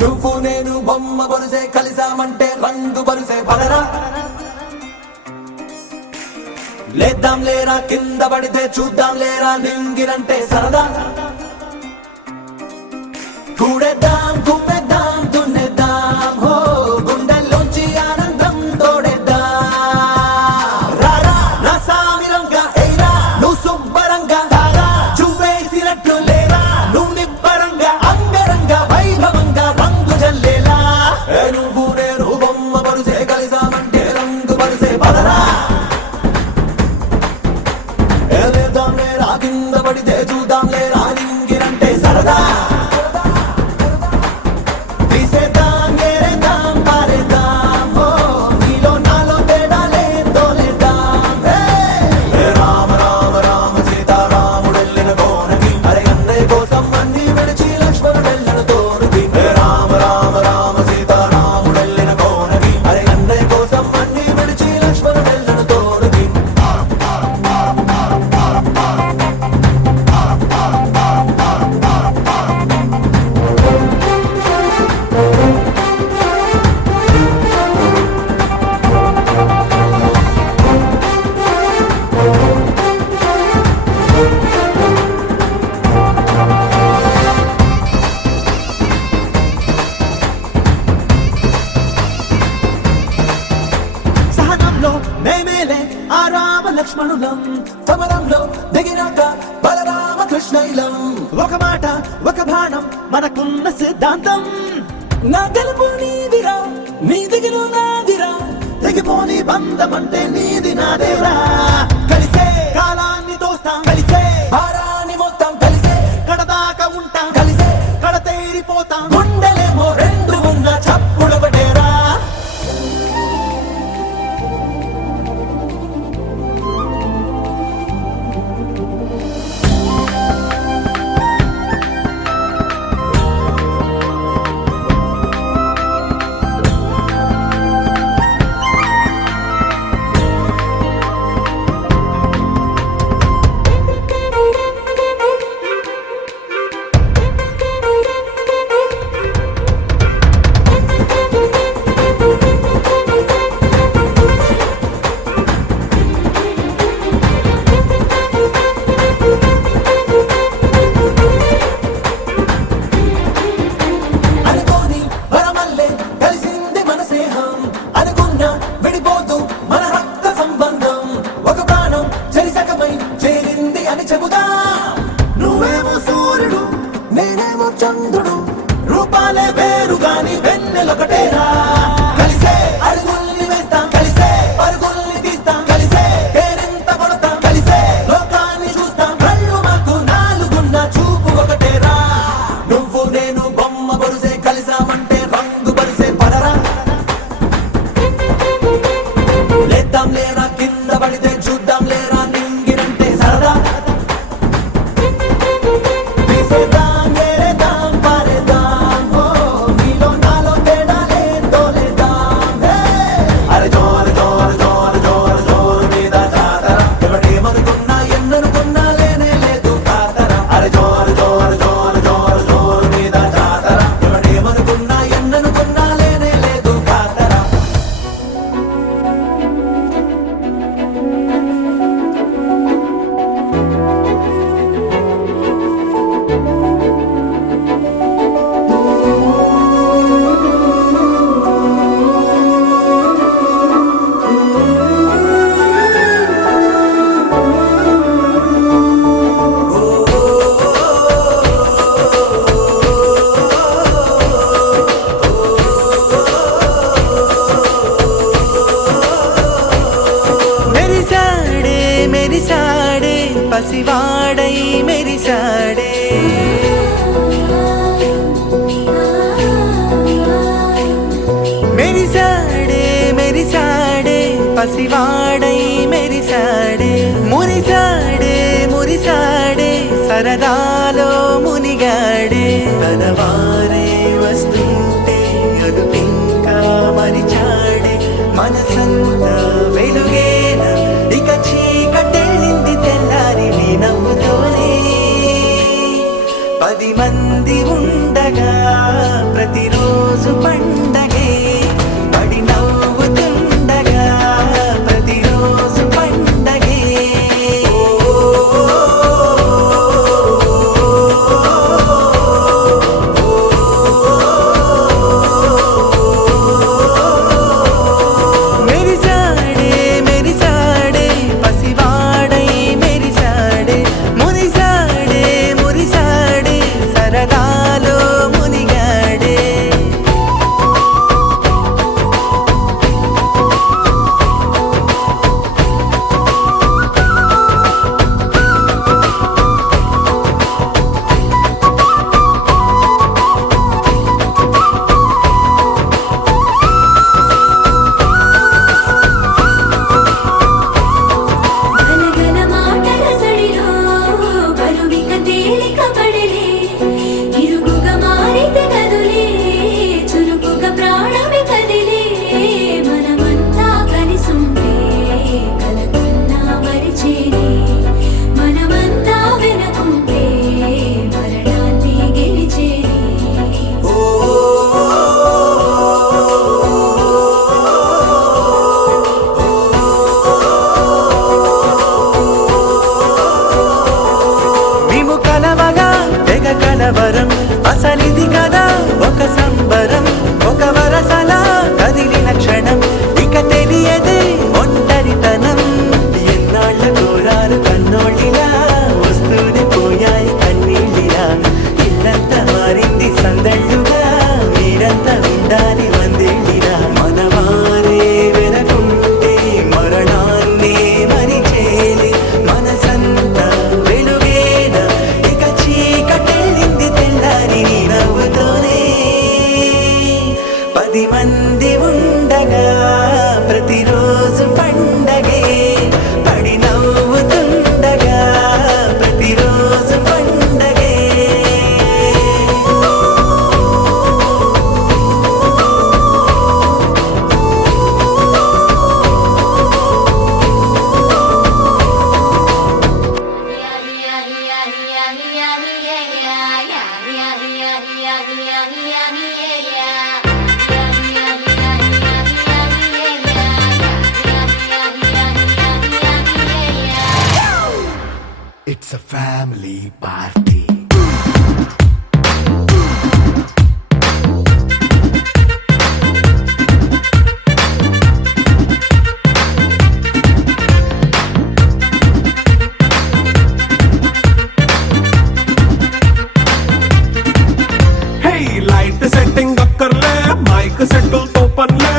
నువ్వు నేను బొమ్మ బరుసే కలిసామంటే రంగు బరుసే పదరా లేద్దాం లేరా కింద పడితే చూద్దాం లేరా నింగిరంటే సరదా కూడేద్దాం కుమ్మేద్దాం దున్నేద్దాం హో గుండెల్లోంచి ఆనందం తోడేద్దాం రారా నా సామిరంగా ఎయిరా నువ్వు శుభ్రంగా తారా చువ్వేసినట్లు లేరా నువ్వు నిబ్బరంగా అంగరంగా వైభవంగా రంగు జల్లేలా నువ్వు నేను బొమ్మ బరుసే కలిసామంటే రంగు బరుసే పదరా లేద్దాం లేరా కింద పడితే చూద్దాం లేరా నింగిరంటే సరదా మేమేలే ఆ రామ లక్ష్మణులం సమరంలో దిగినాక బలరామ కృష్ణైలం ఒక మాట ఒక బాణం మనకున్న సిద్ధాంతం నా గెలుపు నీదిరా నీ దిగులు నాదిరా తెగిపోని బంధం అంటే నీది నాదేరా కలిసే కాలాన్ని దోస్తాం కలిసే భారాన్ని మొత్తం కలిసే కడదాకా ఉంటాం కలిసే కడతేరిపోతాం గుండెలేమో రెండు ఉన్న చప్పుడొకటేరా నువ్వేమో సూర్యుడు నేనేమో చంద్రుడు రూపాలే వేరు గాని వెన్నెలొకటేరా కలిసే అడుగుల్ని వేస్తాం కలిసే పరుగుల్ని తీస్తాం కలిసే పేరెంత కొడతాం కలిసే లోకాన్ని చూస్తాం కళ్ళు మాకు నాలుగున్న చూపు ఒకటేరా నువ్వు నేను బొమ్మ బరుసే కలిసామంటే రంగు బరుసే పడరా లేద్దాం లేరా కింద పడితే చూద్దాం లేరా నింగిరంటే సరదా పసివాడై మెరిసాడే మెరిసాడే మెరిసాడే పసివాడై మెరిసాడే మురిసాడే మురిసాడే సరదాలో మునిగాడే తనవారే వస్తుంటే అదుపింకా మరిచాడే మనసంతా వెలుగేన ఇక చీకటెళ్ళింది తెల్లారి నీ నవ్వుతోనే 10 మంది ఉండగా ప్రతిరోజు ప్రతిరోజు పండగే పడి నవ్వుతుండగా ప్రతిరోజు పండగే మెరిసాడే మెరిసాడే పసివాడై మెరిసాడే మురిసాడే మురిసాడే సరదాలో మునిగాడే గలగల మాటల సడిలో బరువిక తేలిక పడలే ఇరుకుగా మారితే కదులే చురుకుగా ప్రాణమే కదిలే మనమంతా కలిసుంటే కలకున్నా మరిచేనే మనమంతా వెనకుంటే మరణాన్ని గెలిచేనే మేము కలవగా తెగ కలవరం అసలిది కదా ఒక సంబరం ఒక వరసలా కదిలిన క్షణం ఇక తెలియదే ఒంటరితనం ఎన్నాళ్ళ కోరాలు కన్నోళ్ళిలా వస్తూనే పోయాయి కన్నీళ్ళిలా ఇల్లంతా మారింది సందళ్ళుగా మీరంతా ఉండాలి వందేళ్ళిలా మనవారే వెనకుంటే మరణాన్నే మరిచేలి మనసంతా వెలుగేన ఇక చీకటెళ్ళింది తెల్లారి నీ నవ్వుతోనే 10 మంది ఉండగా ప్రతిరోజు పండగే పడి నవ్వుతుండగా ప్రతిరోజు పండగే It's a family party. Hey, light setting అక్కర్లే మైక్ సెట్టుల్ తో పనులే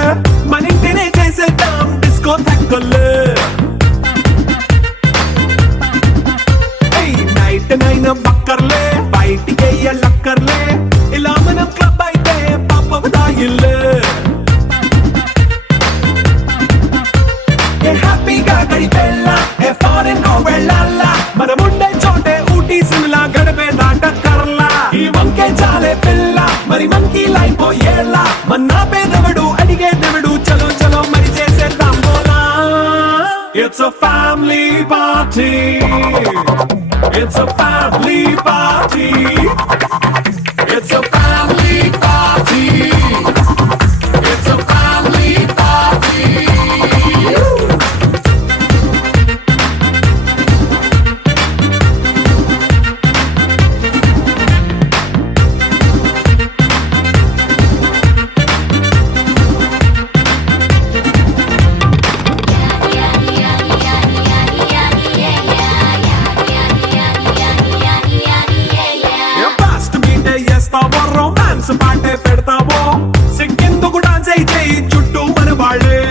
మన ఇంటినే చేసేద్దాం డిస్కో థక్కర్లే నైట్ నైన్ బక్కర్లే బయటికి వెళ్ళక్కర్లే ఇలా మనం క్లబ్ అయితే పాపం దాయిల్లే ఏ హ్యాపీగా గడిపెళ్ళా ఏ ఫారెన్ కో వెళ్ళాలా మనం ఉండే చోటే ఊటీ సిమ్లా గడిపే దాటక్కర్లా ఈ వంకే చాలే పిల్ల మరి మనకి లైఫ్ ఏళ్ళ మన్నా పేదవడు అడిగేదెవడు చలో చలో మరి చేసేద్దాం బోలా it's a family party It's a family party. It's a family party. It's a family party. Fast మీటే చేస్తావో రొమాన్స్ పాటే పెడతావో సిగ్గెందుకు డాన్స్ అయి చేయి చుట్టూ మన వాళ్ళే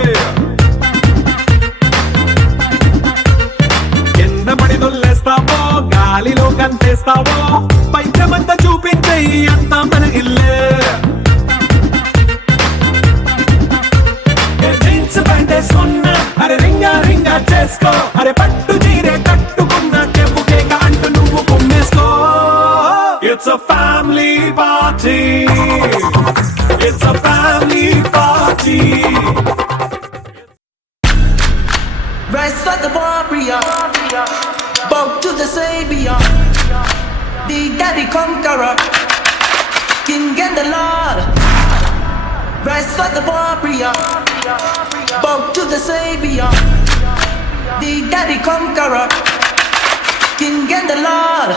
కింద పడి దొల్లేస్తావో గాలిలో కంతేస్తావో పైద్యమంతా చూపించేయి అంతా మన ఇల్లే జీన్స్ ప్యాంట్ వేసుకున్నా అరే రింగా రింగా చేసుకో అరే పట్టు చీరే కట్టుకున్న కెప్పు కేక అంటూ నువ్వు కుమ్మేసుకో It's a family party. It's a family party. Rise for the warrior, bow to the savior, the daddy conqueror, king and the lord. rise like the warrior, bow to the savior, the daddy conqueror, king and the lord.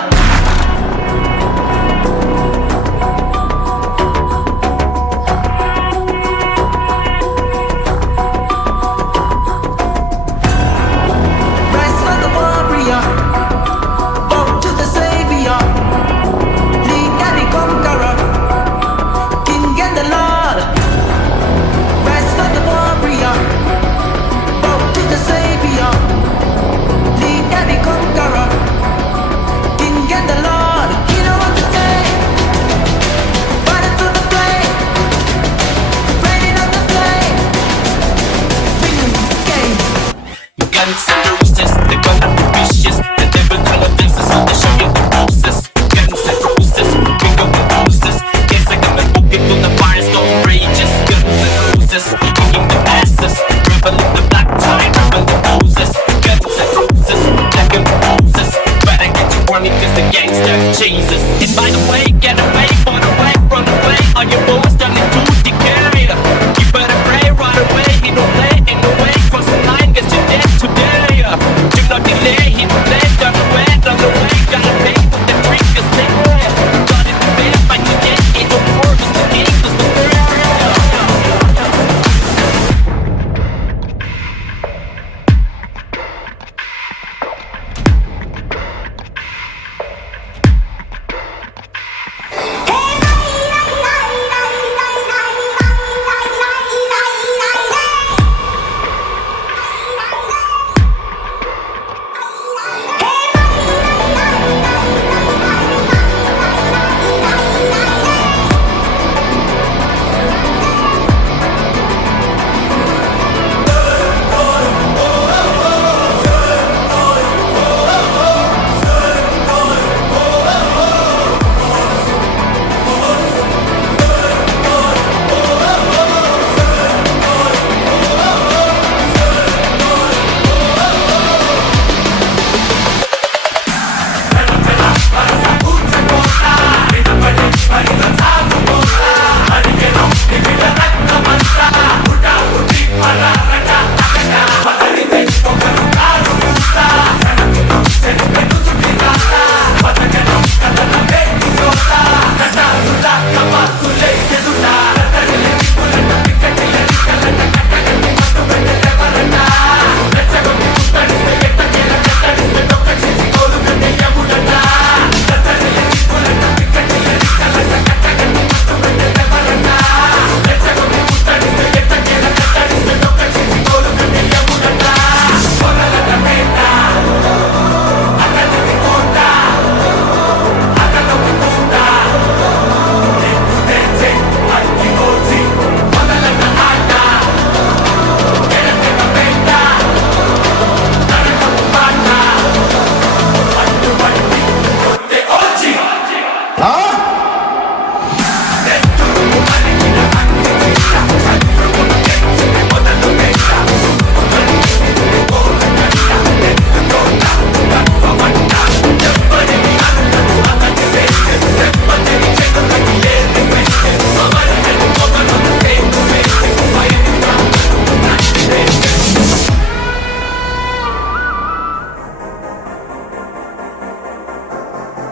Guns and bruises, they're gonna be vicious. The devil color dances, so they show you the bruises. Guns and bruises, we go with bruises. Guess I got me walking through the firestorm rages. Guns and bruises, kicking the asses. Rebel in the black tie, rebel the bruises. Guns and bruises, black and bruises. Better get your warning, cause the gangster chases. And by the way, get away, run away, run away. All your boys turning to decay. You better pray right away, he don't play, ain't no way. Cross the line, guess you're dead today. Do not delay, he don't play, run away, gotta pay with the triggers there. Got it to pay, fight to get it, don't work, it's the game, it's the prayer.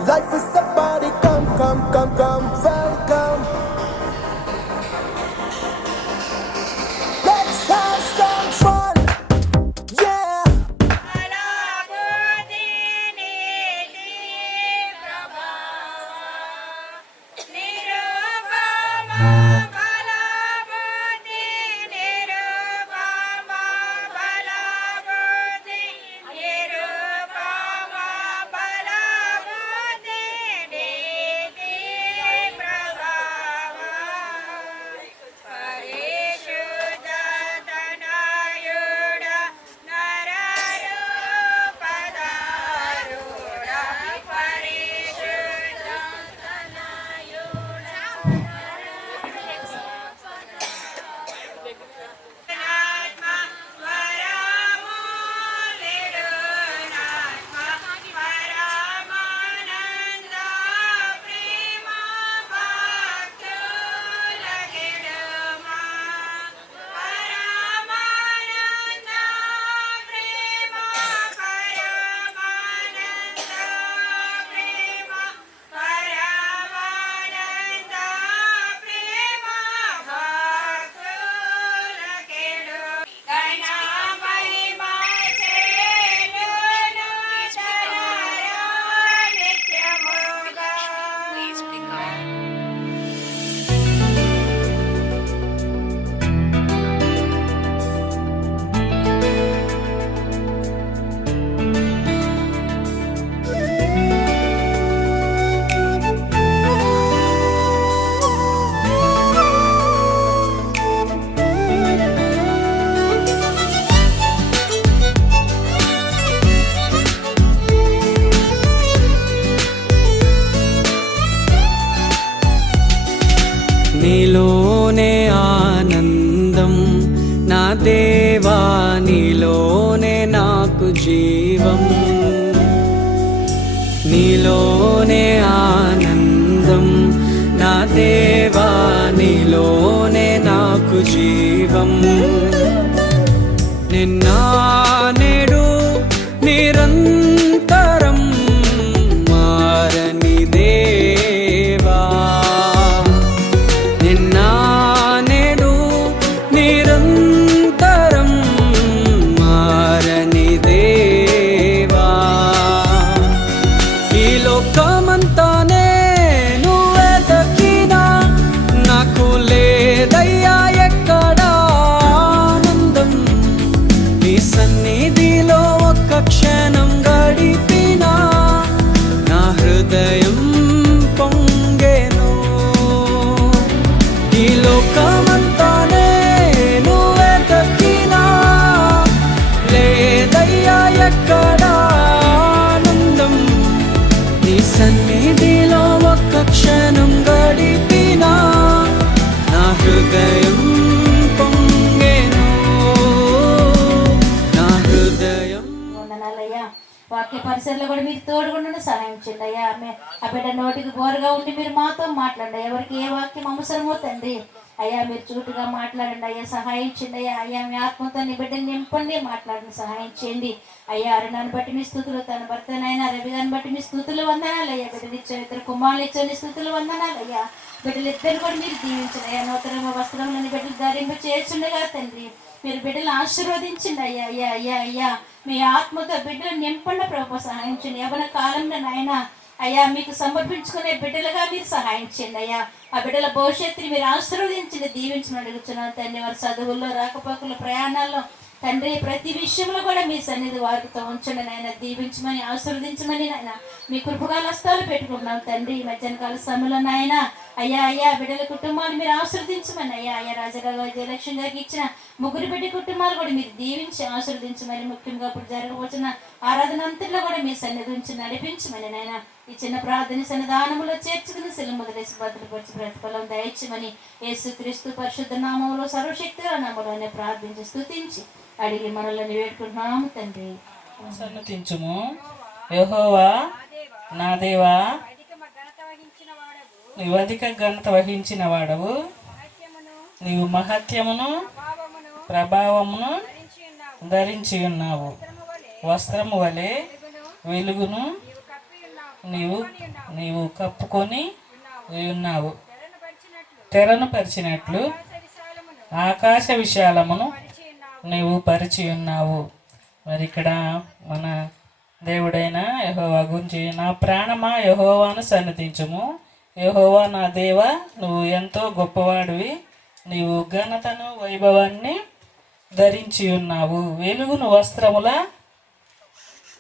Life is a party, come, welcome. Let's have some fun, yeah. నీలోనే ఆనందం నా దేవా, నీలోనే నాకు జీవం. నీలోనే ఆనందం నా దేవా, నీలోనే నాకు జీవం. నిన్న నేడు నిరంతరం మారని దేవా, నిన్న నేడు నిరంతరం మారని దేవా. ఈ లోకమంతానే నువ్వే దక్కినా నాకు లేదయ్యా ఎక్కడా ఆనందం. నీ సన్నిధిలో ఒక్క క్షణం గడిపినా నా హృదయం పొంగెను. ఈ లోకమంతానే నువ్వే దక్కినా లేదయ్యా ఎక్కడా ఆనందం. నీ సన్నిధిలో ఒక్క క్షణం గడిపినా నా హృదయం పొంగెను. నా హృదయం వందనాలయ్యా. వాక్య పరిసరలో కూడా మీరు తోడుగుండా సహాయం చేయండి అయ్యా. ఆ బిడ్డ నోటికి బోరుగా ఉండి మీరు మాతో మాట్లాడండి. ఎవరికి ఏ వాక్యం అవసరమో తండ్రి అయ్యా మీరు చూటుగా మాట్లాడండి అయ్యా, సహాయం చేయండి అయ్యా. అయ్యా మీ ఆత్మతో నీ బిడ్డని నింపండి, మాట్లాడండి, సహాయం చేయండి అయ్యా. అరుణాన్ని బట్టి మీ స్థుతులు, తన భర్తనైనా రవి గారిని బట్టి మీ స్థుతులు వందనాలు అయ్యా. బిడ్డలు ఇచ్చారు, ఇద్దరు కుమారులు ఇచ్చారు, స్థుతులు వందనాలు అయ్యా. బిడ్డలు ఇద్దరు కూడా మీరు దీవించండి అయ్యా. నూతన వస్త్రములని బిడ్డలు ధరింప చేస్తుండగా తండ్రి మీరు బిడ్డలు ఆశీర్వదించండి అయ్యా. అయ్యా అయ్యా అయ్యా మీ ఆత్మతో బిడ్డలు నింపండి ప్రభు, సహాయం చేయండి. యవ్వన కాలంలో నాయన అయ్యా మీకు సమర్పించుకునే బిడ్డలుగా మీరు సహాయం చేయండి అయ్యా. ఆ బిడ్డల భవిష్యత్తుని మీరు ఆశీర్వదించండి, దీవించమని అడుగుతున్నాను తండ్రి. వారి చదువుల్లో, రాకపోకల, ప్రయాణాల్లో తండ్రి ప్రతి విషయంలో కూడా మీ సన్నిధి వారితో ఉంచండి నాయన. దీవించమని ఆశీర్వదించమని నాయన మీ కృపగా హస్తాలు పెట్టుకుంటున్నాం తండ్రి. ఈ మధ్యాహ్న కాల సమయంలో నాయన అయ్యా అయ్యా బిడ్డల కుటుంబాన్ని మీరు ఆశీర్వదించమని అయ్యా. అయ్యా రాజరావు జయలక్ష్మి గారికి ఇచ్చిన ముగ్గురు బిడ్డ కుటుంబాలు కూడా మీరు దీవించి ఆశీర్వదించమని, ముఖ్యంగా ఇప్పుడు జరగబోతున్న ఆరాధన అంతట్లో కూడా మీ సన్నిధి ఉంచి నడిపించమని నాయన. ఈ చిన్న ప్రార్థన సన్నిధానములో చేర్చుకుని శిల మొదలేసి భద్రపరిచి ప్రతిఫలం దయచమని యేసుక్రీస్తు పరిశుద్ధ నామములో సర్వశక్తిగా నామములోనే ప్రార్థించి స్తుతించి అడిగి మనల్ని వేడుకుంటున్నాము తండ్రి. సన్నతించుము. యెహోవా నా దేవా, నీవు అధిక ఘనత వహించిన వాడవు. నీవు మహత్యమును ప్రభావమును ధరించి ఉన్నావు. వస్త్రము వలె వెలుగును నీవు కప్పుకొని ఉన్నావు. తెరను పరిచినట్లు ఆకాశ విశాలమును నీవు పరిచి ఉన్నావు. మరి ఇక్కడ మన దేవుడైన యెహోవా గురించి, నా ప్రాణమా యెహోవాను సన్నతించుము. యెహోవా నా దేవా, నువ్వు ఎంతో గొప్పవాడివి. నీవు ఘనతను వైభవాన్ని ధరించి ఉన్నావు. వెలుగును వస్త్రములా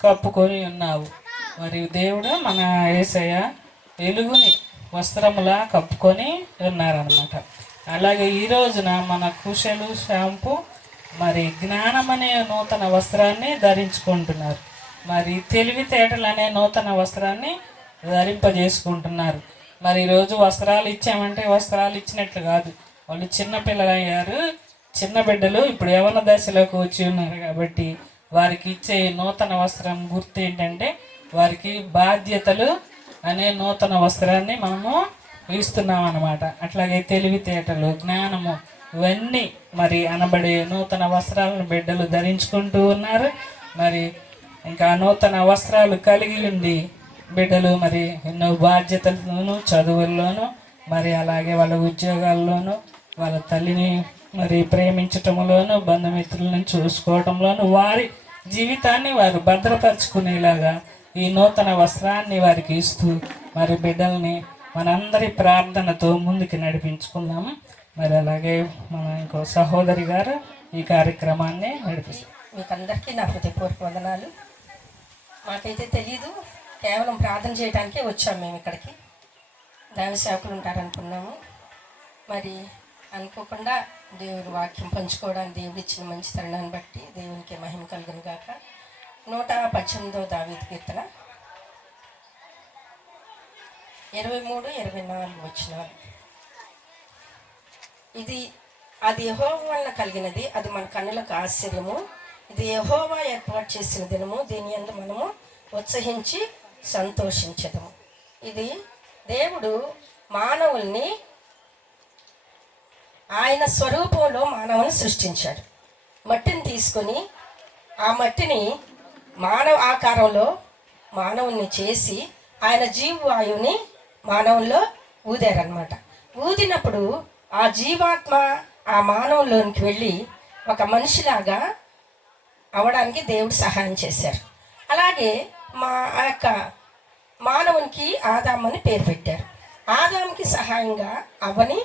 కప్పుకొని ఉన్నావు. మరియు దేవుడు మన యేసయ్య వెలుగుని వస్త్రములా కప్పుకొని ఉన్నారనమాట. అలాగే ఈ రోజున మన కుశలు షాంపు మరి జ్ఞానం అనే నూతన వస్త్రాన్ని ధరించుకుంటున్నారు. మరి తెలివితేటలు అనే నూతన వస్త్రాన్ని ధరింపజేసుకుంటున్నారు. మరి ఈరోజు వస్త్రాలు ఇచ్చామంటే వస్త్రాలు ఇచ్చినట్లు కాదు. వాళ్ళు చిన్న పిల్లలు అయ్యారు, చిన్న బిడ్డలు ఇప్పుడు యవ్వన దశలోకి వచ్చి ఉన్నారు. కాబట్టి వారికి ఇచ్చే నూతన వస్త్రం గుర్తు ఏంటంటే వారికి బాధ్యతలు అనే నూతన వస్త్రాన్ని మనము ఇస్తున్నాం అన్నమాట. అట్లాగే తెలివితేటలు, జ్ఞానము ఇవన్నీ మరి అనబడే నూతన వస్త్రాలను బిడ్డలు ధరించుకుంటూ ఉన్నారు. మరి ఇంకా నూతన వస్త్రాలు కలిగి ఉండి బిడ్డలు మరి ఎన్నో బాధ్యతలలోనూ, చదువుల్లోనూ, మరి అలాగే వాళ్ళ ఉద్యోగాల్లోనూ, వాళ్ళ తల్లిని మరి ప్రేమించటంలోనూ, బంధుమిత్రులను చూసుకోవటంలోనూ వారి జీవితాన్ని వారు భద్రపరుచుకునేలాగా ఈ నూతన వస్త్రాన్ని వారికి ఇస్తూ మరి బిడ్డల్ని మనందరి ప్రార్థనతో ముందుకు నడిపించుకుందాము. మరి అలాగే మన ఇంకో సహోదరి గారు ఈ కార్యక్రమాన్ని నడిపిస్తారు. మీకు అందరికీ నా హృదయపూర్వక వందనాలు. మాకైతే తెలీదు, కేవలం ప్రార్థన చేయడానికే వచ్చాము మేము ఇక్కడికి. దైవ సేవకులు ఉంటారనుకున్నాము. మరి అనుకోకుండా దేవుడి వాక్యం పంచుకోవడానికి దేవుడు ఇచ్చిన మంచి తరుణాన్ని బట్టి దేవునికి మహిమ కలుగును గాక. 118వ దావీదు కీర్తన 23, 24 వచనాలు. అది యెహోవా వలన కలిగినది, అది మన కన్నులకు ఆశ్చర్యము. ఇది యెహోవా ఏర్పాటు చేసిన దినము, దీని యందు మనము ఉత్సహించి సంతోషించదము. ఇది దేవుడు మానవుల్ని ఆయన స్వరూపంలో మానవుని సృష్టించాడు. మట్టిని తీసుకొని ఆ మట్టిని మానవ ఆకారంలో మానవుని చేసి ఆయన జీవవాయువుని మానవుల్లో ఊదారనమాట. ఊదినప్పుడు ఆ జీవాత్మ ఆ మానవుల్లోనికి వెళ్ళి ఒక మనిషిలాగా అవడానికి దేవుడు సహాయం చేశారు. అలాగే ఆ యొక్క మానవునికి ఆదాము అని పేరు పెట్టారు. ఆదాముకి సహాయంగా అవని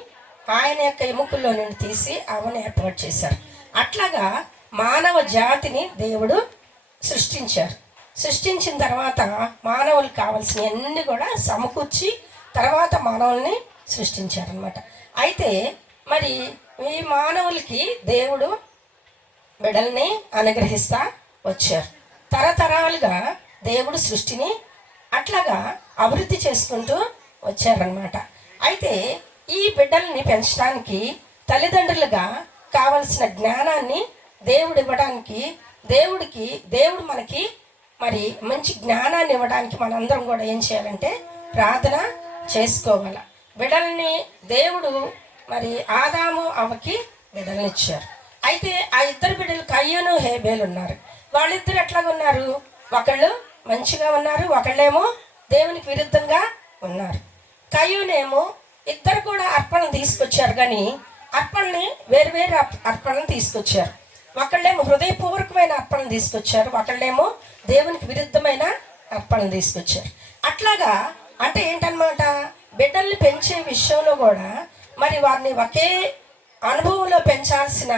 ఆయన యొక్క ఎముకల్లో నుండి తీసి అవని ఏర్పాటు చేశారు. అట్లాగా మానవ జాతిని దేవుడు సృష్టించారు. సృష్టించిన తర్వాత మానవులకు కావాల్సినవన్నీ కూడా సమకూర్చి తర్వాత మానవుల్ని సృష్టించారనమాట. అయితే మరి ఈ మానవులకి దేవుడు బిడ్డల్ని అనుగ్రహిస్తా వచ్చారు. తరతరాలుగా దేవుడు సృష్టిని అట్లాగా అభివృద్ధి చేసుకుంటూ వచ్చారనమాట. అయితే ఈ బిడ్డల్ని పెంచడానికి తల్లిదండ్రులుగా కావలసిన జ్ఞానాన్ని దేవుడు ఇవ్వడానికి దేవుడు మనకి మరి మంచి జ్ఞానాన్ని ఇవ్వడానికి మనందరం కూడా ఏం చేయాలంటే ప్రార్థన చేసుకోవాలి. బిడ్డల్ని దేవుడు మరి ఆదాము అవ్వకి బిడ్డల్ని ఇచ్చారు. అయితే ఆ ఇద్దరు బిడ్డలు కయ్యూను హేబేలు ఉన్నారు. వాళ్ళిద్దరు ఎట్లాగా ఉన్నారు? ఒకళ్ళు మంచిగా ఉన్నారు, ఒకళ్ళేమో దేవునికి విరుద్ధంగా ఉన్నారు. కయ్యూనేమో ఇద్దరు కూడా అర్పణలు తీసుకొచ్చారు, కానీ అర్పణని వేరు అర్పణలు తీసుకొచ్చారు. ఒకళ్ళేమో హృదయపూర్వకమైన అర్పణలు తీసుకొచ్చారు, ఒకళ్ళేమో దేవునికి విరుద్ధమైన అర్పణలు తీసుకొచ్చారు. అట్లాగా అంటే ఏంటన్నమాట, బిడ్డల్ని పెంచే విషయంలో కూడా మరి వారిని ఒకే అనుభవంలో పెంచాల్సిన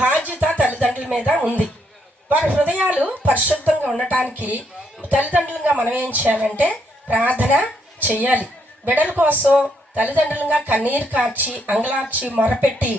బాధ్యత తల్లిదండ్రుల మీద ఉంది. వారి హృదయాలు పరిశుద్ధంగా ఉండటానికి తల్లిదండ్రులుగా మనం ఏం చేయాలంటే ప్రార్థన చెయ్యాలి. బిడ్డల కోసం తల్లిదండ్రులుగా కన్నీరు కార్చి అంగలార్చి మొరపెట్టి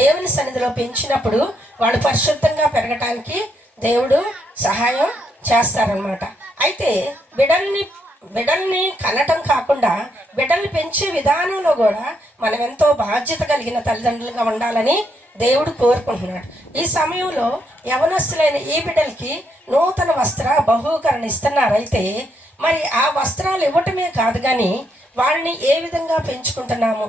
దేవుని సన్నిధిలో పెంచినప్పుడు వాళ్ళు పరిశుద్ధంగా పెరగటానికి దేవుడు సహాయం చేస్తారనమాట. అయితే బిడ్డల్ని కనటం కాకుండా బిడ్డల్ని పెంచే విధానంలో కూడా మనం ఎంతో బాధ్యత కలిగిన తల్లిదండ్రులుగా ఉండాలని దేవుడు కోరుకుంటున్నాడు. ఈ సమయంలో యవనస్తులైన ఈ బిడ్డలకి నూతన వస్త్ర బహూకరణ ఇస్తున్నారు. అయితే మరి ఆ వస్త్రాలు ఇవ్వటమే కాదు, కానీ వాళ్ళని ఏ విధంగా పెంచుకుంటున్నాము,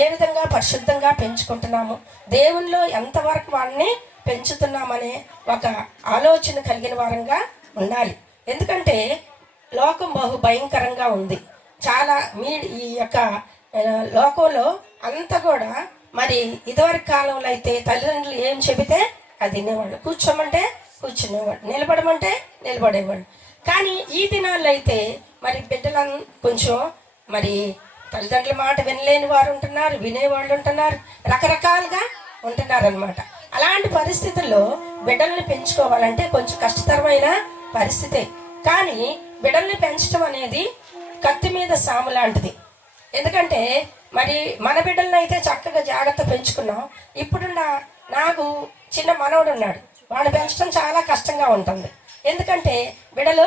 ఏ విధంగా పరిశుద్ధంగా పెంచుకుంటున్నాము, దేవునిలో ఎంతవరకు వాళ్ళని పెంచుతున్నామనే ఒక ఆలోచన కలిగిన వారంగా ఉండాలి. ఎందుకంటే లోకం బహు భయంకరంగా ఉంది. చాలా ఈ యొక్క లోకంలో అంతా కూడా మరి ఇదివరకు కాలంలో అయితే తల్లిదండ్రులు ఏం చెబితే అది వినేవాళ్ళు, కూర్చోమంటే కూర్చునేవాడు, నిలబడమంటే నిలబడేవాళ్ళు. కానీ ఈ దినాల్లో అయితే మరి బిడ్డలను కొంచెం మరి తల్లిదండ్రుల మాట వినలేని వారు ఉంటున్నారు, వినేవాళ్ళు ఉంటున్నారు, రకరకాలుగా ఉంటున్నారు అనమాట. అలాంటి పరిస్థితుల్లో బిడ్డల్ని పెంచుకోవాలంటే కొంచెం కష్టతరమైన పరిస్థితే. కానీ బిడ్డల్ని పెంచడం అనేది కత్తి మీద సాము లాంటిది. ఎందుకంటే మరి మన బిడ్డలను అయితే చక్కగా జాగ్రత్త పెంచుకున్నాం. ఇప్పుడు నాకు చిన్న మనవడు ఉన్నాడు, వాడు పెంచడం చాలా కష్టంగా ఉంటుంది. ఎందుకంటే బిడ్డలు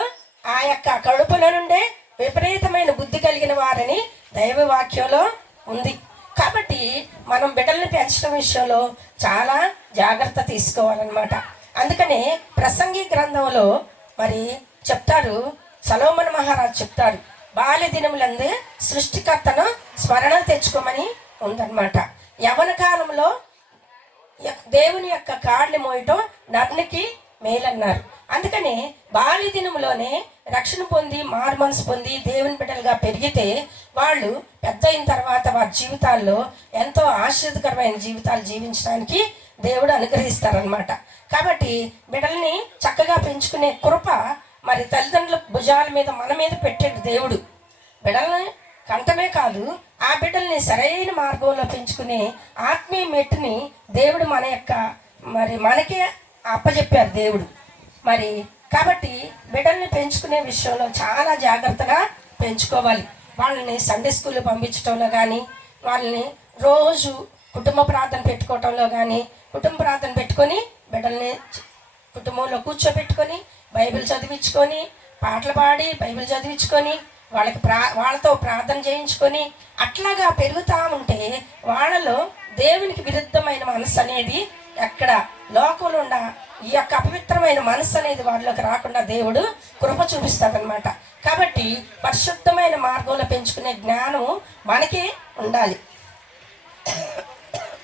ఆ యొక్క కడుపులో నుండే విపరీతమైన బుద్ధి కలిగిన వారని దైవ వాక్యంలో ఉంది. కాబట్టి మనం బిడ్డల్ని పెంచడం విషయంలో చాలా జాగ్రత్త తీసుకోవాలన్నమాట. అందుకనే ప్రసంగి గ్రంథంలో మరి చెప్తారు, సొలొమోను మహారాజు చెప్తారు, బాల్య దినములందే సృష్టికర్తను స్మరణ తెచ్చుకోమని ఉందన్నమాట. యవన కాలంలో దేవుని యొక్క కాళ్ళని మోయటం నరునికి మేలన్నారు. అందుకని బాల్య దినంలోనే రక్షణ పొంది మారు మనసు పొంది దేవుని బిడ్డలుగా పెరిగితే వాళ్ళు పెద్ద అయిన తర్వాత వారి జీవితాల్లో ఎంతో ఆశ్చర్యకరమైన జీవితాలు జీవించడానికి దేవుడు అనుగ్రహిస్తారనమాట. కాబట్టి బిడ్డల్ని చక్కగా పెంచుకునే కృప మరి తల్లిదండ్రుల భుజాల మీద మన మీద పెట్టాడు దేవుడు. బిడ్డల్ని కంటమే కాదు, ఆ బిడ్డల్ని సరైన మార్గంలో పెంచుకునే ఆత్మీయ మెట్టుని దేవుడు మనకే అప్పచెప్పారు దేవుడు. మరి కాబట్టి బిడ్డల్ని పెంచుకునే విషయంలో చాలా జాగ్రత్తగా పెంచుకోవాలి. వాళ్ళని సండే స్కూల్ పంపించడంలో కానీ, వాళ్ళని రోజు కుటుంబ ప్రార్థన పెట్టుకోవటంలో కానీ, కుటుంబ ప్రార్థన పెట్టుకొని బిడ్డల్ని కుటుంబంలో కూర్చోబెట్టుకొని బైబిల్ చదివించుకొని, పాటలు పాడి బైబిల్ చదివించుకొని, వాళ్ళతో ప్రార్థన చేయించుకొని అట్లాగా పెరుగుతూ ఉంటే వాళ్ళలో దేవునికి విరుద్ధమైన మనసు అనేది ఎక్కడ లోకంలో ఉన్న ఈ యొక్క అపవిత్రమైన మనసు అనేది వారిలోకి రాకుండా దేవుడు కృప చూపిస్తాడనమాట. కాబట్టి పరిశుద్ధమైన మార్గంలో పెంచుకునే జ్ఞానం మనకి ఉండాలి.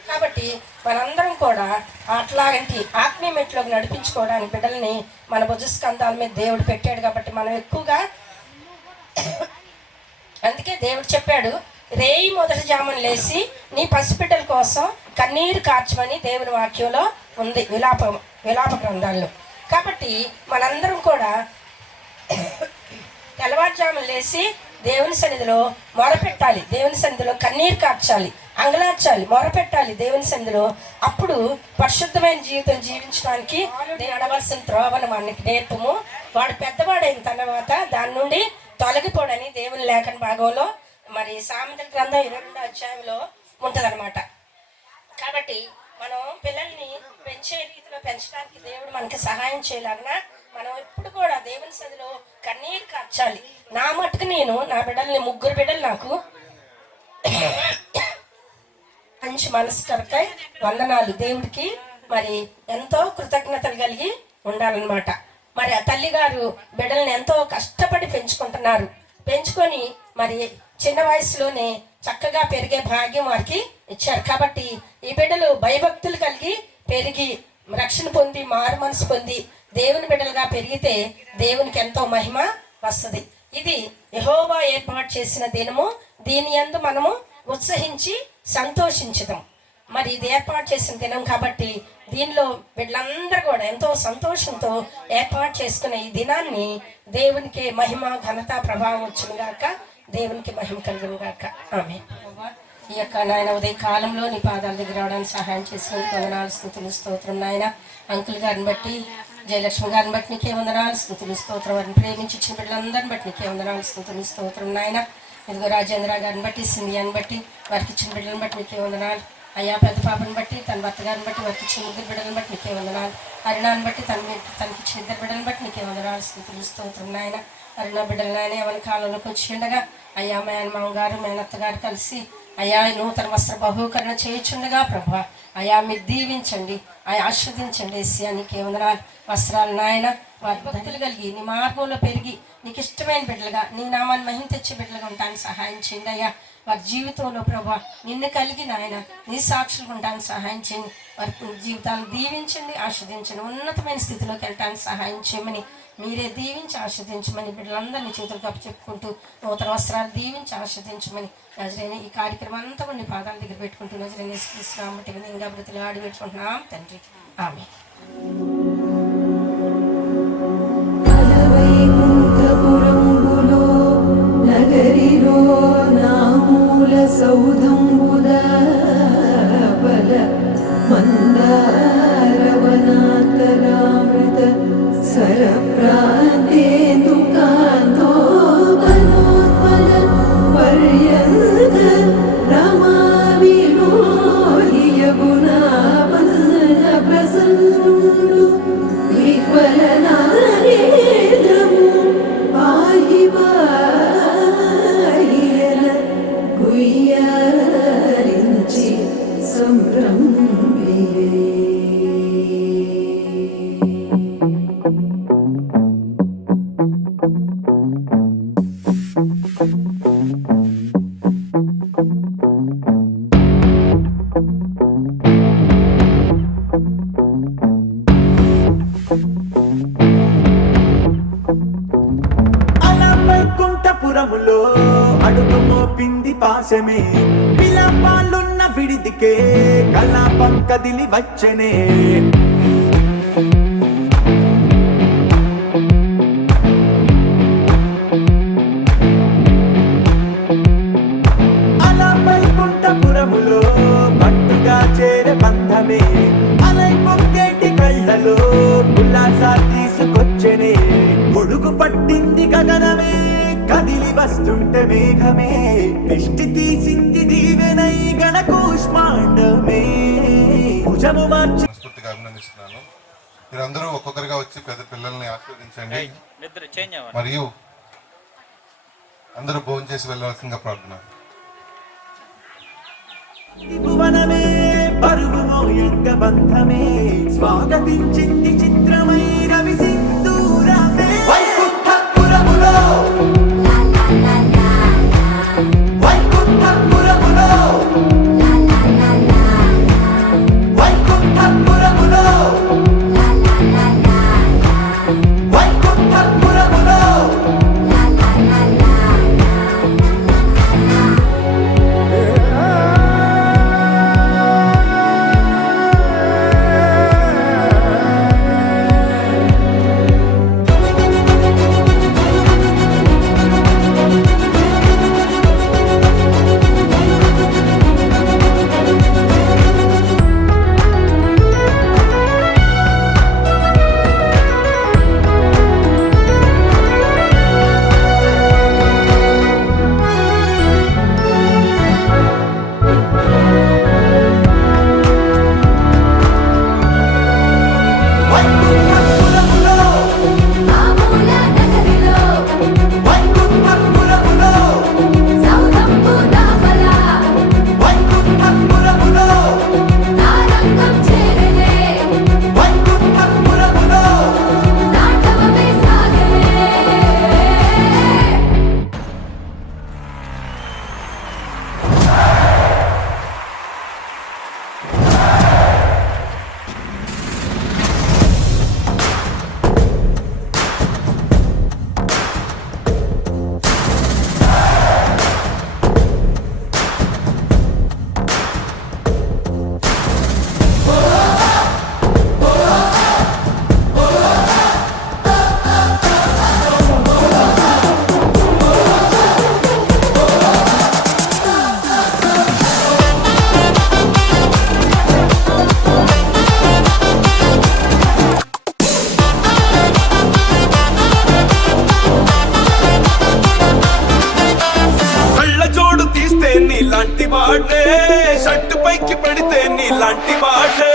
కాబట్టి మనందరం కూడా అట్లాంటి ఆత్మీయ మెట్లోకి నడిపించుకోవడానికి బిడ్డల్ని మన భుజస్కంధాల మీద దేవుడు పెట్టాడు. కాబట్టి మనం ఎక్కువగా అందుకే దేవుడు చెప్పాడు, రేయి మొదటి జామున లేచి నీ పసిబిడ్డల కోసం కన్నీరు కార్చమని దేవుని వాక్యంలో ఉంది, విలాప గ్రంథాల్లో. కాబట్టి మనందరం కూడా తెల్లవారుజామున లేచి దేవుని సన్నిధిలో మొరపెట్టాలి, దేవుని సన్నిధిలో కన్నీరు కార్చాలి, అంగలార్చాలి, మొరపెట్టాలి దేవుని సన్నిధిలో. అప్పుడు పరిశుద్ధమైన జీవితం జీవించడానికి నడవలసిన త్రోవను మనకి నేర్పము. వాడు పెద్దవాడైన తర్వాత దాని నుండి తొలగిపోడని దేవుని లేఖన భాగంలో మరి సామెతల గ్రంథం 22వ అధ్యాయంలో ఉంటుందన్నమాట. కాబట్టి మనం పిల్లల్ని పెంచే రీతిలో పెంచడానికి దేవుడు మనకి సహాయం చేయలాగిన మనం ఎప్పుడు కూడా దేవుని సన్నిధిలో కన్నీరు కార్చాలి. నా మట్టుకు నేను నా బిడ్డల్ని 3 బిడ్డలు నాకు మంచి మనసు కరకాయ వందనాలు దేవుడికి మరి ఎంతో కృతజ్ఞతలు కలిగి ఉండాలన్నమాట. మరి ఆ తల్లిగారు బిడ్డల్ని ఎంతో కష్టపడి పెంచుకుంటున్నారు. పెంచుకొని మరి చిన్న వయసులోనే చక్కగా పెరిగే భాగ్యం వారికి ఇచ్చారు. కాబట్టి ఈ బిడ్డలు భయభక్తులు కలిగి పెరిగి రక్షణ పొంది మారు మనసు పొంది దేవుని బిడ్డలుగా పెరిగితే దేవునికి ఎంతో మహిమ వస్తుంది. ఇది యెహోవా ఏర్పాటు చేసిన దినము, దీని యందు మనము ఉత్సహించి సంతోషించుదాం. మరి ఇది ఏర్పాటు చేసిన దినం కాబట్టి దీనిలో వీళ్ళందరూ కూడా ఎంతో సంతోషంతో ఏర్పాటు చేసుకునే ఈ దినాన్ని దేవునికి మహిమ ఘనత ప్రభావం వచ్చును గాక, దేవునికి మహిమ కలుగును గాక. ఆమేన్. ఈ యొక్క నాయన ఉదయ కాలంలో నీ పాదాల దగ్గర రావడానికి సహాయం చేసినందుకు వందనాలు, స్తుతులు, స్తోత్రం. నాయన అంకుల్ గారిని బట్టి, జయలక్ష్మి గారిని బట్టి నీకే వందనాలు, స్తుతులు, స్తోత్రం. వారిని ప్రేమించి ఇచ్చిన బిడ్డలందరిని బట్టి నీకే వందనాలు, స్తుతులు, స్తోత్రం. నాయన ఇదిగో రాజేంద్ర గారిని బట్టి, సింధియాని బట్టి, వారికి ఇచ్చిన బిడ్డలను బట్టి నీకే వందనాలు. అయ్యా పెద్ద పాపని బట్టి, తన భర్త గారిని బట్టి, వారికి ఇచ్చిన 3 బిడ్డలను బట్టి నీకే వందనాలు. అరుణాన్ని బట్టి, తనకి ఇచ్చిన 2 బిడ్డలను బట్టి నీకే వందనాలు, స్తుతులు, స్తోత్రం. నాయన అరుణ బిడ్డలు నాయన ఎవరి కాలంలోకి వచ్చి ఉండగా అయ్యా మేనమామ గారు మేనత్త గారు కలిసి అయ్యా నూతన వస్త్ర బహుకరణ చేయుచుండగా ప్రభా అయ్యా మీరు దీవించండి, అయ్యా ఆస్వాదించండి. ఏసయ్యా నీకే వందనాలు. వస్త్రాలు నాయన వారి భక్తులు కలిగి నీ మార్గంలో పెరిగి నీకు ఇష్టమైన బిడ్డలుగా నీ నామాన్ని మహిమ తెచ్చే బిడ్డలుగా ఉండడానికి సహాయం చేయండి. అయ్యా వారి జీవితంలో ప్రభా నిన్ను కలిగి నాయన నీ సాక్షులు ఉండడానికి సహాయం చేయండి. వారి జీవితాలను దీవించండి, ఆస్వాదించండి. ఉన్నతమైన స్థితిలోకి వెళ్ళడానికి సహాయం చేయమని మీరే దీవించి ఆస్వాదించమని బిడ్డలందరినీ చేతులు కప్పు చెప్పుకుంటూ నూతన వస్త్రాలు దీవించి ఆస్వాదించమని నజరేన ఈ కార్యక్రమం అంతా కొన్ని పాదాల దగ్గర పెట్టుకుంటూ నజరేన యేసుక్రీస్తు ఇంకా బ్రతులు ఆడి పెట్టుకుంటున్నాం తండ్రి. ఆమేన్. వైకుంఠపురంబులో నగరిలో నామూల సౌధంబుద బల మందారవనాకరామృత సరప్రాంతేందుకాంతో బలోత్పల పర్యంత రమావిమోహియగుణాపన్న ప్రసన్నుడు విహ్వలనానేంద్రము పాహి పాహియన గుయ్యారించి సంభ్రమియే. అలా వైకుంఠపురములో అడుగు మోపింది పాశమే, విలాపాలున్న విడిదికే కలాపం కదిలి వచ్చనే. అలా వైకుంఠపురములో పట్టుగా చేరే బంధమే, అలై పొంగేటి కళ్ళలో ఉల్లాసా తీసుకొచ్చనే. గొడుగు పట్టింది గగనమే, కదిలి వస్తుంటే మేఘమే, దృష్టి తీసింది దీవెనై గణకూష్మాండమే. భుజము మార్చి మనస్ఫూర్తిగా అభినందిస్తున్నాను. మీరందరూ ఒక్కొక్కరిగా వచ్చి పెద్ద పిల్లల్ని ఆస్వాదించండి మరియు అందరూ భోజనం చేసి వెళ్ళవలసిందిగా ప్రార్థన. భువనమే లింగ బంధమే స్వాగతించింది చిత్రమైన విసింధూరమే వైకుంఠపురములో వైకుంఠపురములో వైకుంఠపురములో వైకుంఠపురములో నీలాంటి వాడే షర్టు పైకి పడితే నీలాంటి వాడే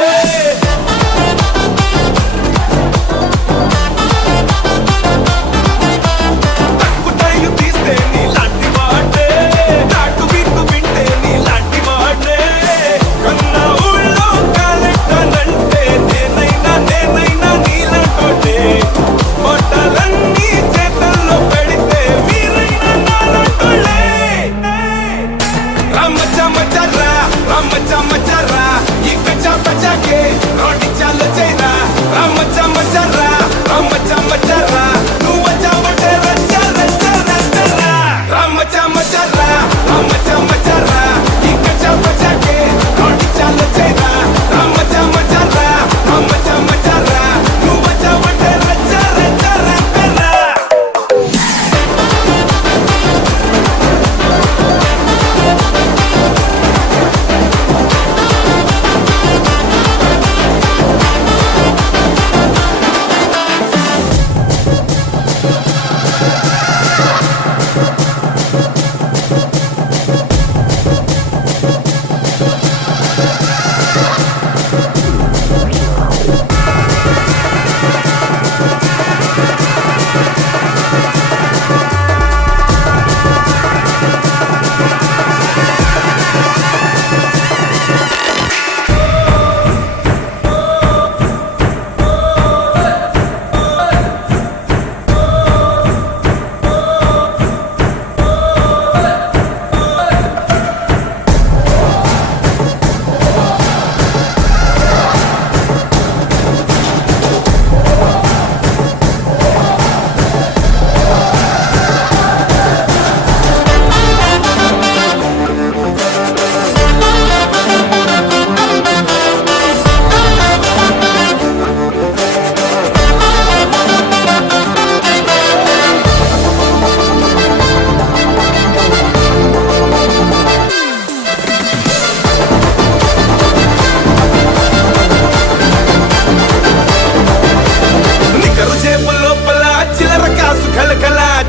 తక్కుటైలు తీస్తే నీలాంటి వాడే నాటు బిందు వింటే నీలాంటి వాడే కన్నా ఊళ్ళో కాలెట్టానంటే నేనైనా నీలాంటోటే బట్టలన్నీ చేతల్లో పెడితే మీరైనా నాలాంటోళ్ళే రామచమచర్రా ఈ కచ్చా పచ్చాకే రోటి చాలు చైరా రామచమచర్రా నువ్వు వచ్చావంటే రచ్చా రామచమచర్రా ఈ కచ్చా పచ్చాకే రోటి చాలు చైరా రామచమచర్రా నువ్వు వచ్చావంటే రచ్చా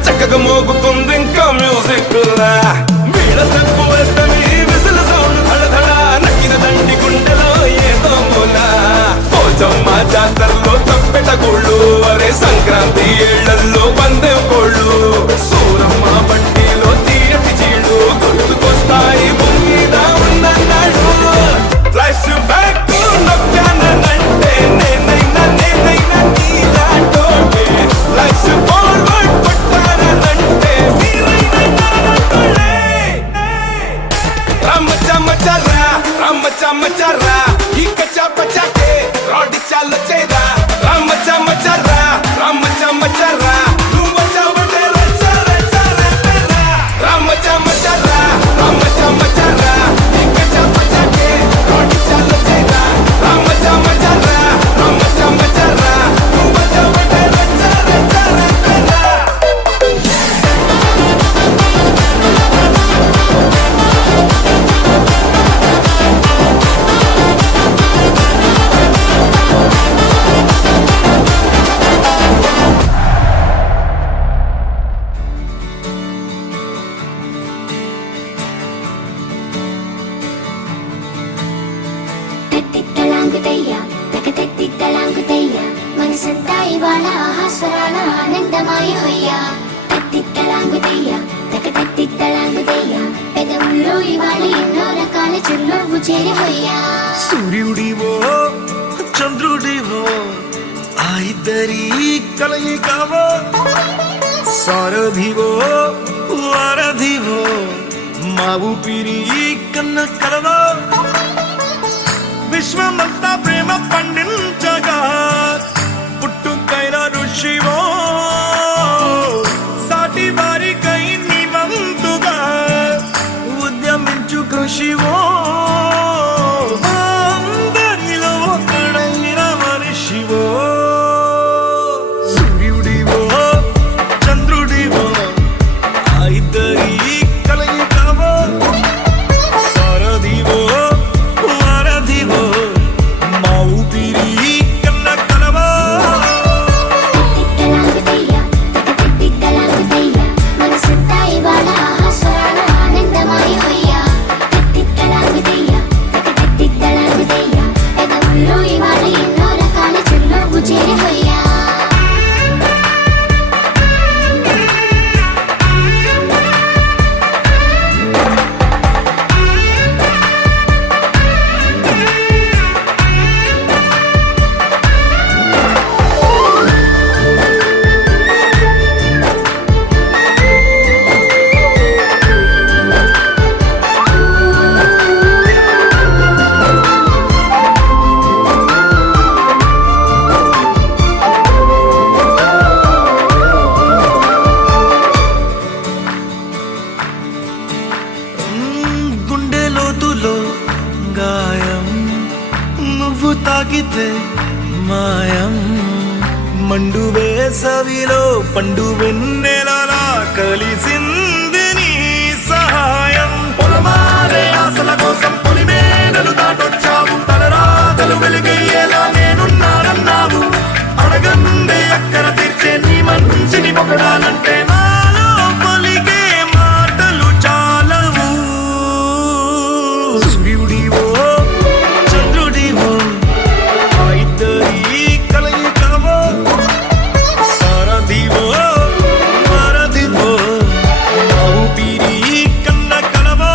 చక్కగా మోగుతుంది ఇంకా మ్యూజిక్ వీళ్ళ స్టెప్ వేస్తని విసుల సౌండ్ ధడధడ నక్కిన దండి గుండెలో ఏదో మూల పోచమ్మ జాతరలో తప్పెట గోళ్ళు అరే సంక్రాంతి ఏళ్లలో పందెం కోళ్ళు సూరమ్మ బండిలో తీయటి చీళ్ళు గుర్తుకొస్తాయి భూమిదా ఉన్నన్నాడు ఫ్లాష్ బ్యాక్ మచ్చా మచ్చారా ఈ కచ్చా పచ్చాకే రాడి చాలు చేరా రామ్ మచ్చా మచ్చారా రామ్ మచ్చా మచ్చారా నువ్వు వచ్చావంటే రచ్చా రచ్చా రేపేరా రామ్ మచ్చా మచ్చారా రామ్ మచ్చా మచ్చారా ఈ కచ్చా పచ్చాకే రాడి చాలు చేరా రామ్ మచ్చా మచ్చారా రామ్ మచ్చా మచ్చారా నువ్వు వచ్చావంటే రచ్చా రచ్చా రేపేరా తలాంగుతయ్యా తలాంగుతయ్యా మనసంతా ఇవాళ ఆహాస్వరాల ఆనందమాయ హొయ్యా తలాంగుతయ్యా తలాంగుతయ్యా పెదవుల్లో ఇవాళ ఎన్నో రకాల చిరునవ్వు చేరి హొయ్యా సూర్యుడివో చంద్రుడివో ఆ ఇద్దరి కలయికవో సారథివో వారధివో మా ఊపిరి కన్న కలవో విశ్వమంతా ప్రేమ పండించగా పుట్టుకైన ఋషివో సాటి వారికై నివంతుగా ఉద్యమించు కృషివో అందరిలో ఒకడైన మనిషివో సూర్యుడివో చంద్రుడివో ఆ ఇద్దరి కలయికవో సారథివో వారధివో మా ఊపిరి కన్న కలవో తలాంగుతయ్యా తలాంగుతయ్యా మనసంతా ఇవాళ ఆహాస్వరాల ఆనందమాయ హొయ్యా తలాంగుతయ్యా తలాంగుతయ్యా పెదవుల్లో ఇవాళ ఎన్నో రకాల చిరునవ్వు చేరి హొయ్యా గుండె లోతులో గాయం నువ్వు తాకితే మాయం మండు వేసవిలో పండు వెన్నెలలా కలిసింది నీ సహాయం పొలమారే ఆశల కోసం పొలిమేనలు దాటొచ్చావు తలరాతలు వెలుగయ్యేలా నేనున్నానన్నావు అడగందే అక్కర తీర్చే నీ మంచిని పొగడాలంటే నాలో పలికే మాటలు చాలవు సూర్యుడివో చంద్రుడివో ఆ ఇద్దరి కలయికవో సారథివో వారధివో మా ఊపిరి కన్న కలవో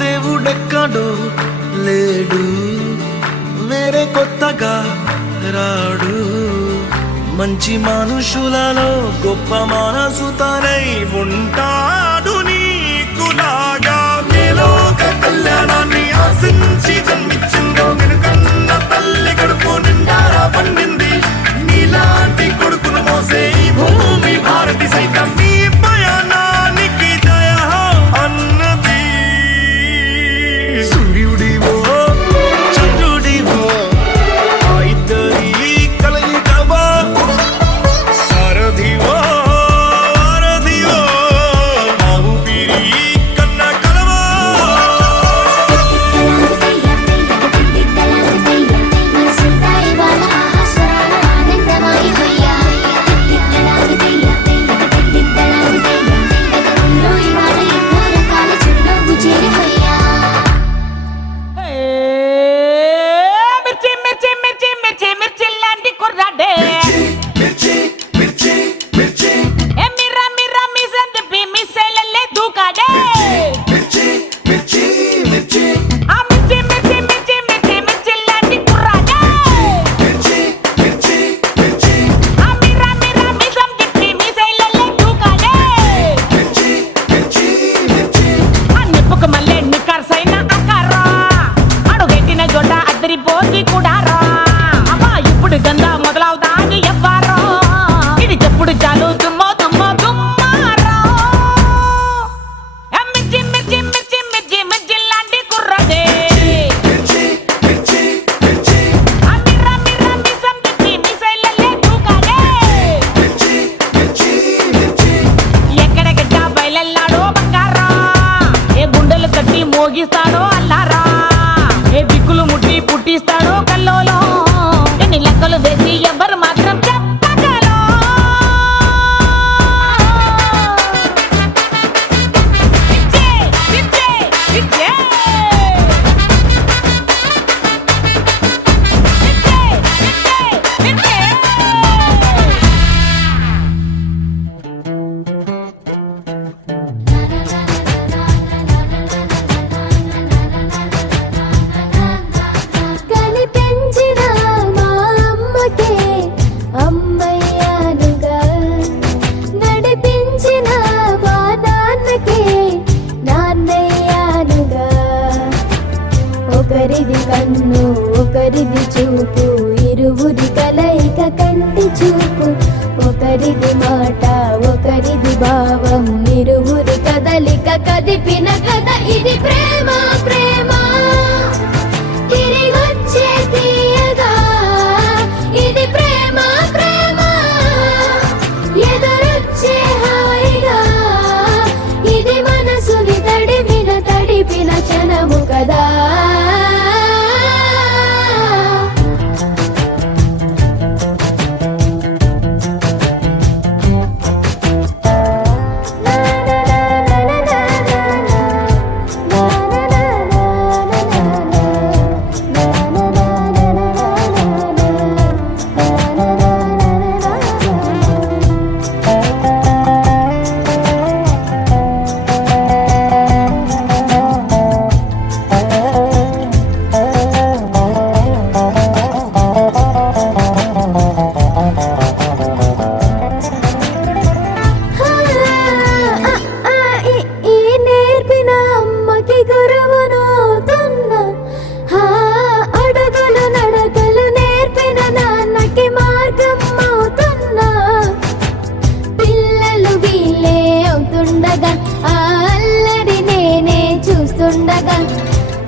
దేవుడెక్కడో లేడు వేరే కొత్తగా రాడు మంచి మనుషులలో గొప్ప మనసు తనై ఉంటాడు నీకులాగా మేలోక కళ్యాణాన్ని ఆశించి జన్మించిందో వెనుకన్న తల్లి కడుపు నిండారా పండింది నీలాంటి కొడుకును మోసే ఈ భూమి భారతి సైతం నీ పయనానికి జయ అన్నది సూర్యుడివో చంద్రుడివో ఆ ఇద్దరి కలయికవో సారథివో వారధివో మా ఊపిరి కన్న కలవో తలాంగుతయ్యా మనసంతా ఇవాళ ఆహాస్వరాల చూపు ఒకరిది మాట ఒకరిది భావం ఇరువురి కదలిక కదిపిన కథ ఇది ప్రేమ ప్రేమ తిరిగొచ్చే తీయగా ఇది ప్రేమ ప్రేమ ఎదురొచ్చే హాయిగా ఇది మనసుని తడిపిన క్షణము కదా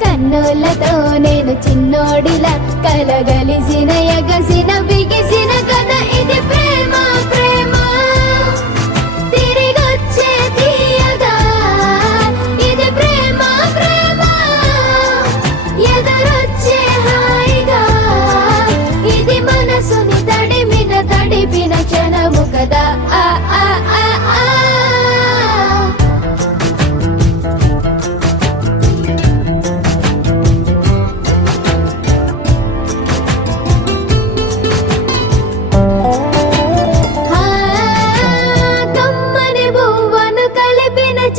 కన్నులతో నేను చిన్నోడిలా కలగలిసిన ఎగసిన బిగిసిన కథ ఇది ప్రేమ ప్రేమ తిరిగొచ్చే తీయగా ఇది ప్రేమ ప్రేమ ఎదురొచ్చే హాయిగా ఇది మనసుని తడిపిన క్షణము కదా ఆ ఆ ఆ ఆ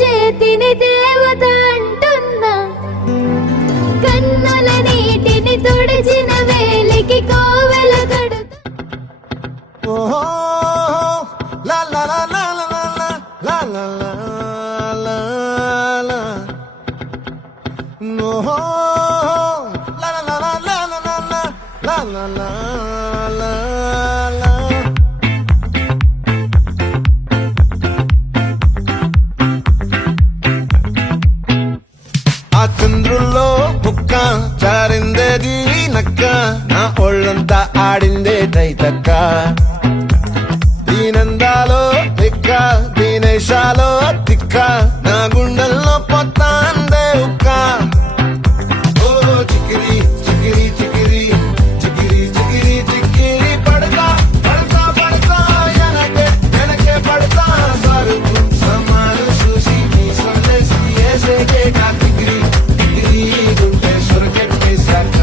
చేతిని దేవత అంటున్నా కన్నుల నీటిని తుడిచిన వేలికి కోవెల కడుతా ఓహో లా లా లా లా లా లా లా లా లా లా ఓహో లా లా లా లా లా లా లా లా లా లా లా ఆ చంద్రుల్లో బుక్క జారిందేది నక్క నా ఒళ్ళంతా ఆడిందే తైతక్క దీనందాలో తిక్క దీనేశాలో తిక్క నా గుండెల్లో పొత్తాందే ఉక్క ఓ చికిరి చికిరి చికిరి చికిరి చికిరి చికిరి పడతా పడతా పడతా వెనకే పడతా సరుకు సమాలు చూసి నీ సొల్లేసి ఏసేకే కా చికిరి చికిరి గుంటే సొరకెట్టేశాక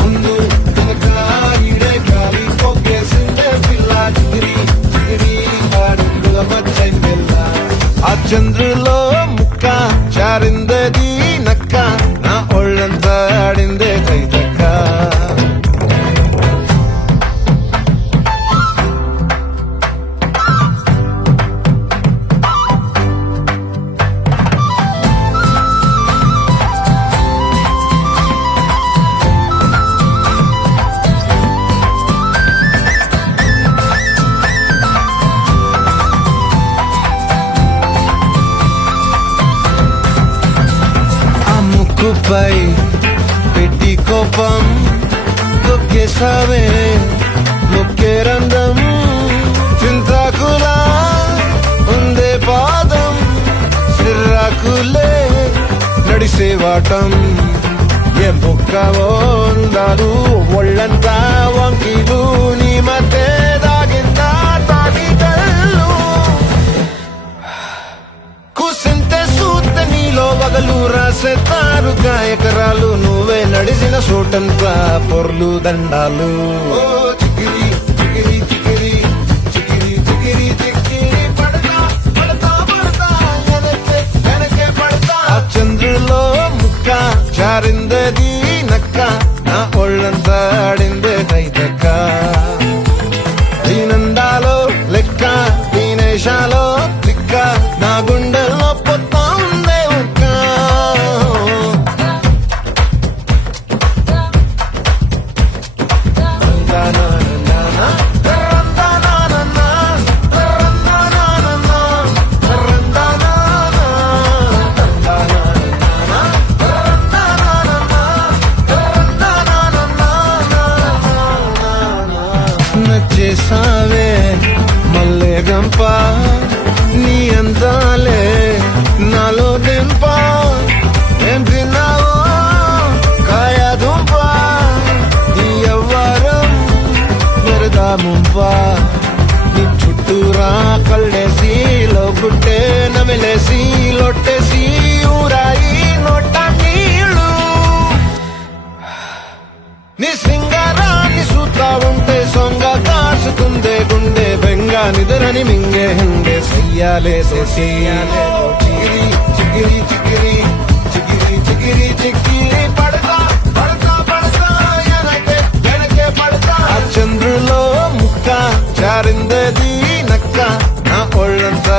ముందు వెనక ఈడే కాలి పొగ్గేసిందే పిల్ల చికిరి చికిరి ఆడుకుల మచ్చై పిల్ల ఆ చంద్రులో ముక్క చారిందది నక్క నా ఒళ్ళంతా ఆడిందే తైతక్క ముక్కుపై పెట్టి కోపం తొక్కేసావే ముక్కే రంధ్రం చింతాకులా ఉందే పాదం సిర్రాకులే నడిసేవాటం ఏ బుక్కవో ఉండాలు ఒళ్ళంతా వంకిలు నీ మధ్య దాగిందా తాగితల్లు కూసింతే సూత్తే నీలో వగలు రాసేతారుగా ఎకరాలు నువ్వే నడిసిన చోటంతా పొర్లు దండాలు ఓ చికిరి చికిరి చికిరి చికిరి చికిరి చికిరి పడతా పడతా పడతా వెనకే పడతా ఆ చంద్రులో ముక్క చారిందది నక్క నా ఒళ్ళంతా ఆడిందే తైతక్క దీనందాలో లెక్క దీనేశాలో తిక్క నా గుండెల్లో పొత్తా ఉందే ఉక్క రందానా కళ్ళేసి లోగుట్టే నమిలేసి లొట్టేసి ఊరాయి నోట నీళ్ళు నీ సింగారాన్ని చూస్తా ఉంటే సొంగ కాసుకుందే గుండె బెంగ నిదురని మింగే హండే సయ్యాలే చిగిరి చిగిరి చిగిరి చిగిరి చిగిరి చిగిరి పడతా పడతా పడతా వెనకే పడతా ఆ చంద్రులో ముక్క చారిందది నక్క నా ఒళ్ళంతా